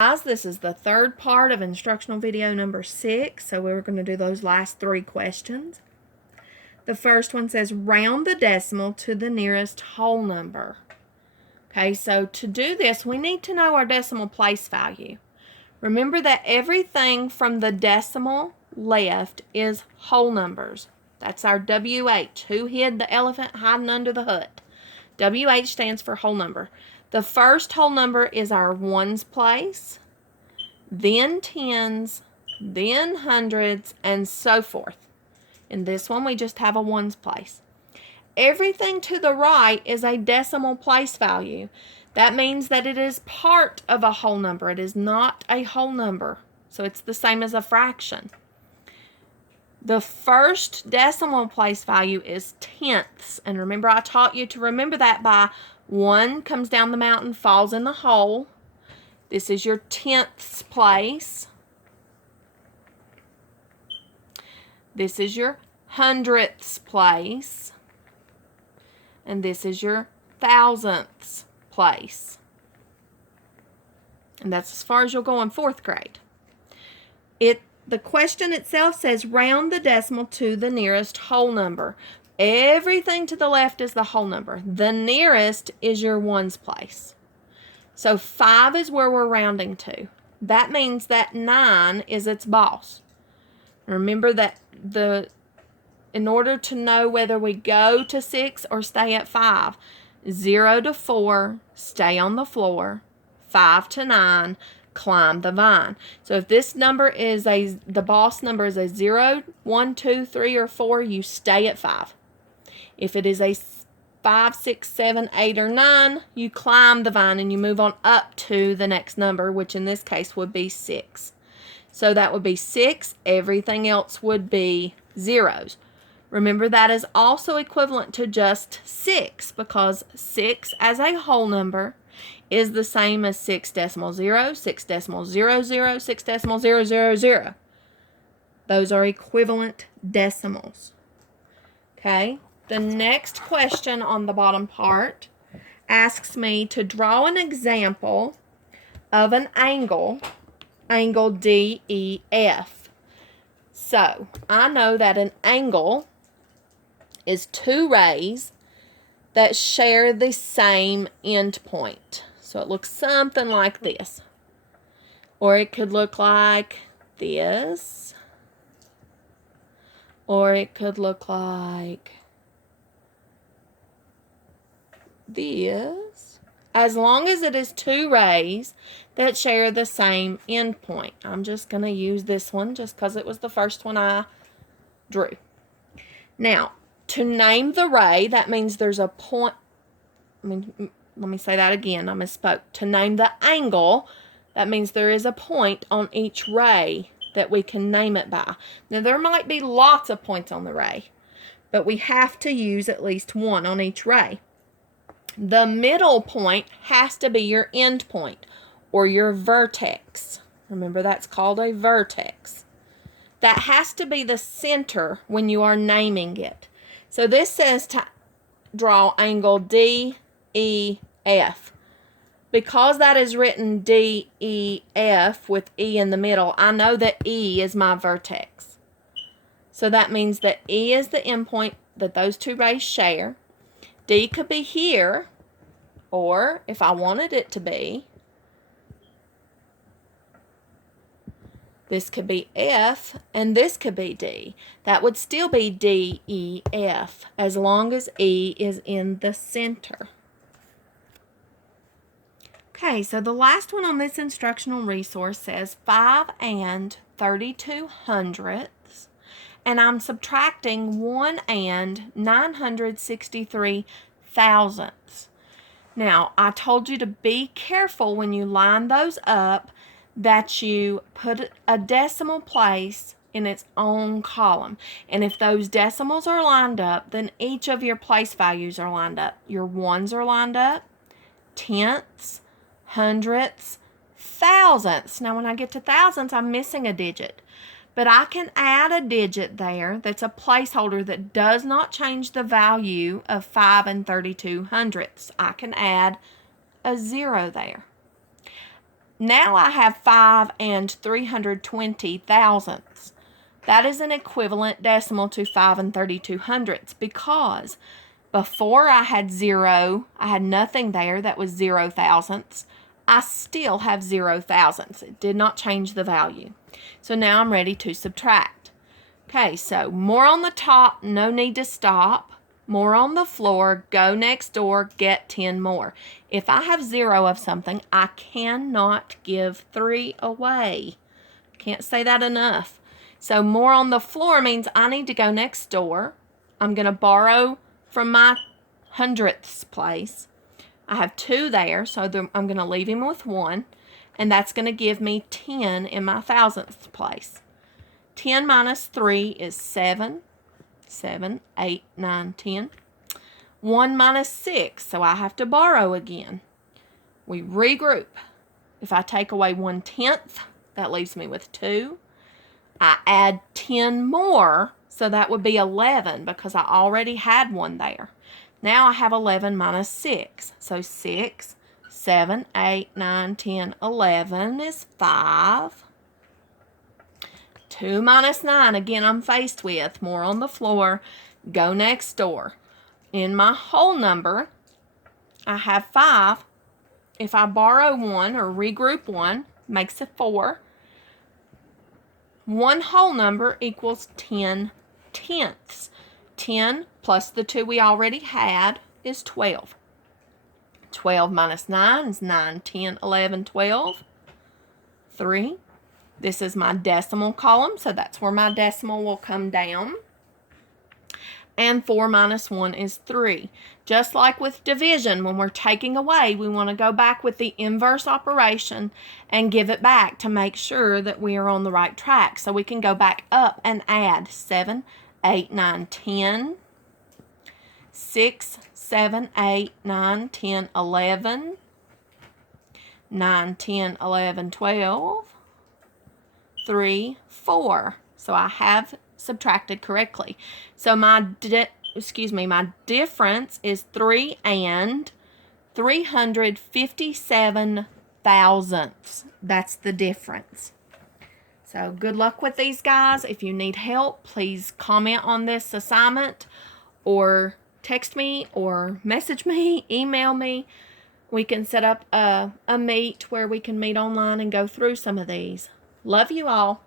Guys, this is the third part of instructional video number 6, so we're going to do those last 3 questions. The first one says, round the decimal to the nearest whole number. Okay, so to do this, we need to know our decimal place value. Remember that everything from the decimal left is whole numbers. That's our WH. Who hid the elephant hiding under the hut? WH stands for whole number. The first whole number is our ones place, then tens, then hundreds, and so forth. In this one, we just have a ones place. Everything to the right is a decimal place value. That means that it is part of a whole number. It is not a whole number. So it's the same as a fraction. The first decimal place value is tenths. And remember, I taught you to remember that by 1 comes down the mountain, falls in the hole. This is your tenths place. This is your hundredths place. And this is your thousandths place. And that's as far as you'll go in 4th grade. The question itself says round the decimal to the nearest whole number. Everything to the left is the whole number. The nearest is your ones place. So 5 is where we're rounding to. That means that 9 is its boss. Remember that in order to know whether we go to 6 or stay at 5, 0 to 4, stay on the floor. 5 to 9, climb the vine. So if this number is the boss number is a 0, 1, 2, 3, or 4, you stay at 5. If it is a 5, 6, 7, 8, or 9, you climb the vine and you move on up to the next number, which in this case would be 6. So that would be 6. Everything else would be zeros. Remember, that is also equivalent to just 6, because 6 as a whole number is the same as 6 decimal 0, 6 decimal 0, 0, 6 decimal 0, 0, 0. Those are equivalent decimals. Okay, the next question on the bottom part asks me to draw an example of an angle DEF. So, I know that an angle is 2 rays that share the same end point. So it looks something like this. Or it could look like this. Or it could look like this. As long as it is 2 rays that share the same end point. I'm just going to use this one just because it was the first one I drew. Now, to name the ray, that means there's a point. Let me say that again. I misspoke. To name the angle, that means there is a point on each ray that we can name it by. Now, there might be lots of points on the ray, but we have to use at least one on each ray. The middle point has to be your end point or your vertex. Remember, that's called a vertex. That has to be the center when you are naming it. So this says to draw angle DEF. Because that is written DEF with E in the middle, I know that E is my vertex. So that means that E is the endpoint that those 2 rays share. D could be here, or if I wanted it to be, this could be F, and this could be D. That would still be DEF, as long as E is in the center. Okay, so the last one on this instructional resource says 5 and 32 hundredths, and I'm subtracting 1 and 963 thousandths. Now, I told you to be careful when you line those up that you put a decimal place in its own column. And if those decimals are lined up, then each of your place values are lined up. Your ones are lined up, tenths, hundredths, thousandths. Now, when I get to thousandths, I'm missing a digit. But I can add a digit there that's a placeholder that does not change the value of 5 and 32 hundredths. I can add a 0 there. Now I have 5 and 320 thousandths. That is an equivalent decimal to 5 and 32 hundredths because before I had 0, I had nothing there. That was 0 thousandths. I still have 0 thousandths. It did not change the value. So now I'm ready to subtract. Okay, so more on the top, no need to stop. More on the floor, go next door, get 10 more. If I have 0 of something, I cannot give 3 away. Can't say that enough. So more on the floor means I need to go next door. I'm going to borrow from my hundredths place. I have 2 there, so I'm going to leave him with 1. And that's going to give me 10 in my thousandths place. 10 minus 3 is 7. 7, 8, 9, 10. 1 minus 6, so I have to borrow again. We regroup. If I take away 1/10, that leaves me with 2. I add 10 more, so that would be 11 because I already had 1 there. Now I have 11 minus 6. So 6, 7, 8, 9, 10, 11 is 5. 2 minus 9, again I'm faced with. More on the floor, go next door. In my whole number, I have 5. If I borrow 1 or regroup 1, makes it 4. 1 whole number equals 10 tenths. 10 plus the 2 we already had is 12. 12 minus 9 is 9, 10, 11, 12. 3. This is my decimal column, so that's where my decimal will come down. And 4 minus 1 is 3. Just like with division, when we're taking away, we want to go back with the inverse operation and give it back to make sure that we are on the right track. So we can go back up and add 7, 8, 9, 10, 6, 7, 8, 9, 10, 11, 9, 10, 11, 12, 3, 4. So I have subtracted correctly. So my difference is 3 and 357 thousandths. That's the difference. So good luck with these guys. If you need help, please comment on this assignment or text me or message me, email me. We can set up a meet where we can meet online and go through some of these. Love you all.